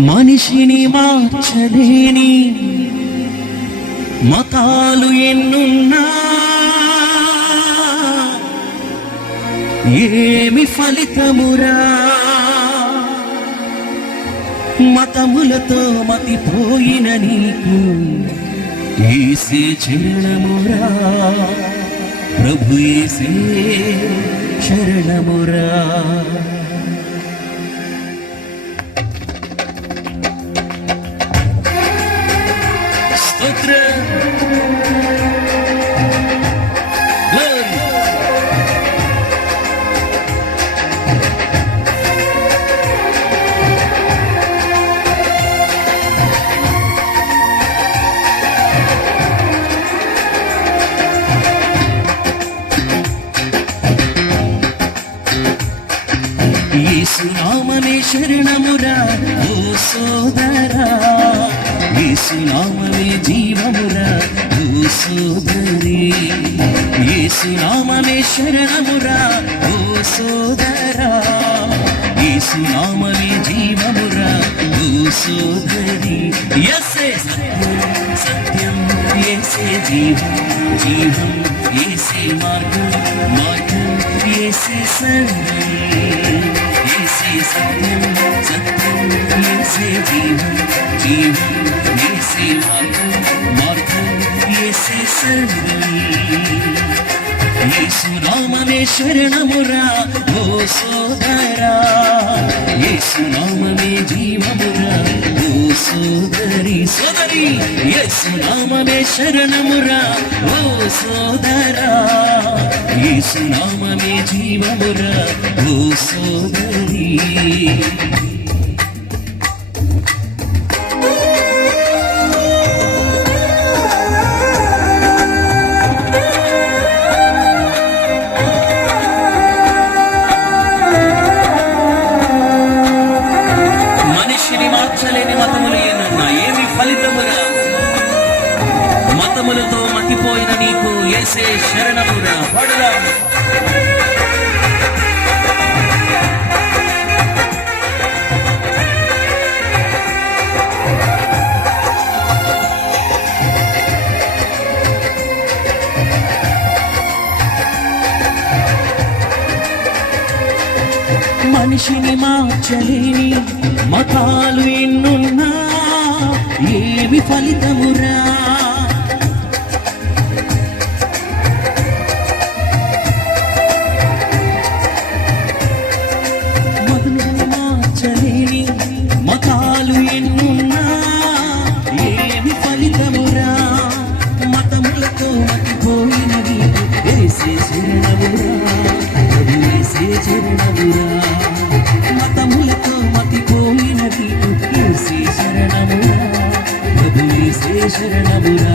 మనిషిని మార్చలేని మతాలు ఎన్నున్నా. ఏమి ఫలితమురా? మతములతో మతిపోయిన నీకు ఏసే చరణమురా. ప్రభు ఏసే శరణమురా శరణమురా ఓ సోదరా యేసునామమే జీవమురా ఓ సోదరి. యేసునామమే శరణమురా ఓ సోదరా యేసునామమే జీవమురా ఓ సోదరి. యస్సే సత్యం సత్యం యేసే జీవం జీవం ఏసే మార్గం మార్గం ఏసే సర్వం సత్యం సత్యం యేసే జీవం జీవం యేసే మార్గం మార్గం యేసే సర్వం యేసునామమే శరణమురా ఓ సోదరా యేసునామమే జీవమురా ఓ సోదరి సోదరి యేసునామమే శరణమురా ఓ సోదరా. యేసునామమే జీవమురా ఓ సోదరి మనిషిని మార్చలేని మతాలు ఎన్నున్నా ఏమి ఫలితమురా? శరణమురా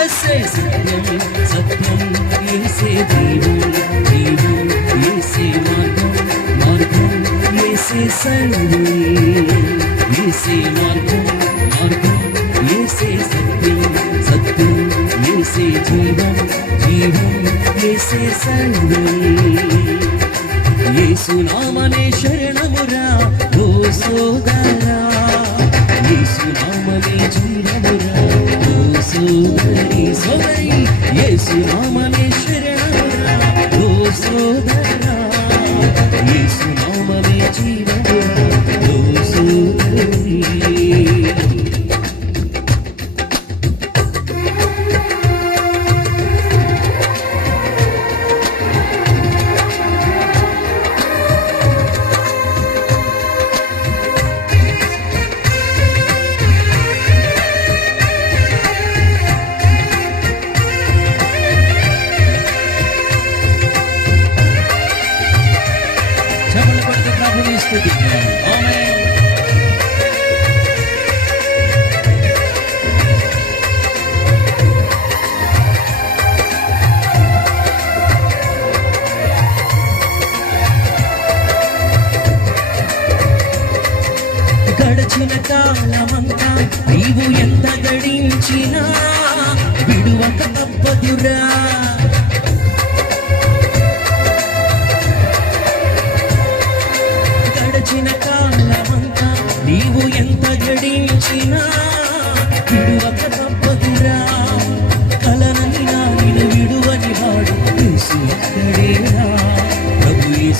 ఎస్సే సత్యం సత్యం ఏసే జీవం జీవం ఏసే మార్గం మార్గం ఏసే సర్వం ఏసే మార్గం మార్గం ఏసే సత్యం సత్యం ఏసే జీవం జీవం ఏసే శరణమురా ఓ యేసునామనే శరణమురా గడచిన కాలమంతా నీవు ఎంత గడించినా విడువక తప్పదురా.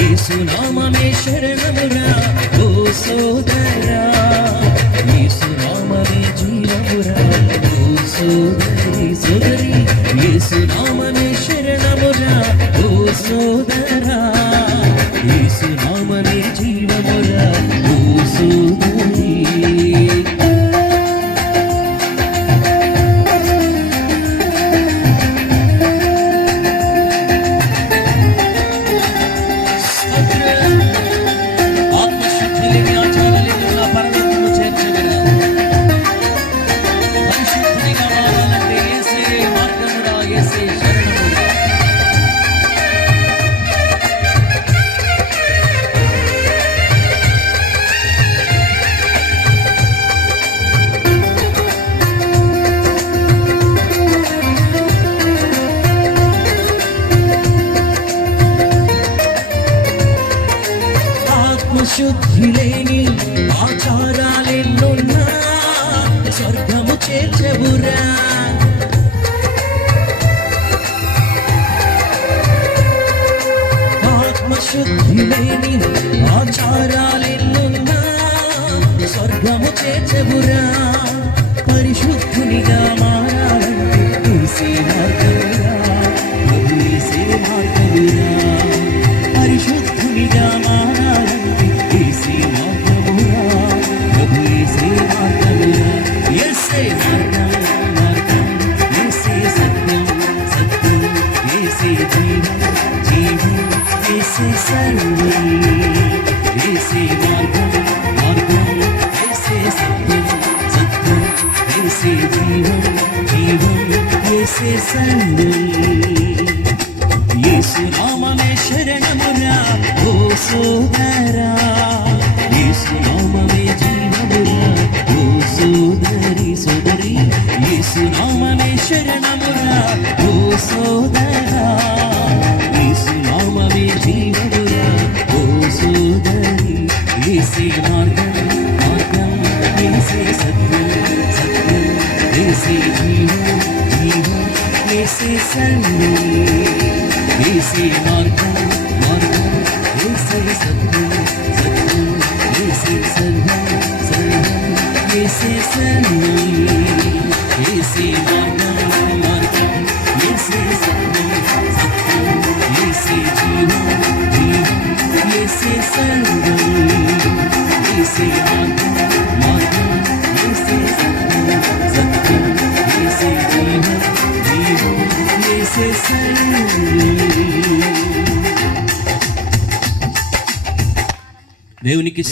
యేసునామమే శరణమురా ఓ సోదరా. యేసునామమే జీవమురా ఓ సోదరి సోదరి. యేసునామమే శరణమురా ఓ సోదరి. శుద్ధిలేని ఆచారాలెన్నున్నా స్వర్గము చేచెబురా పరిశుద్ధునిగా మా యేసునామమే శరణమురా ఓ సోదరా యేసునామమే జీవమురా ఓ సోదరి సోదరి యేసునామమే శరణము దేవునికి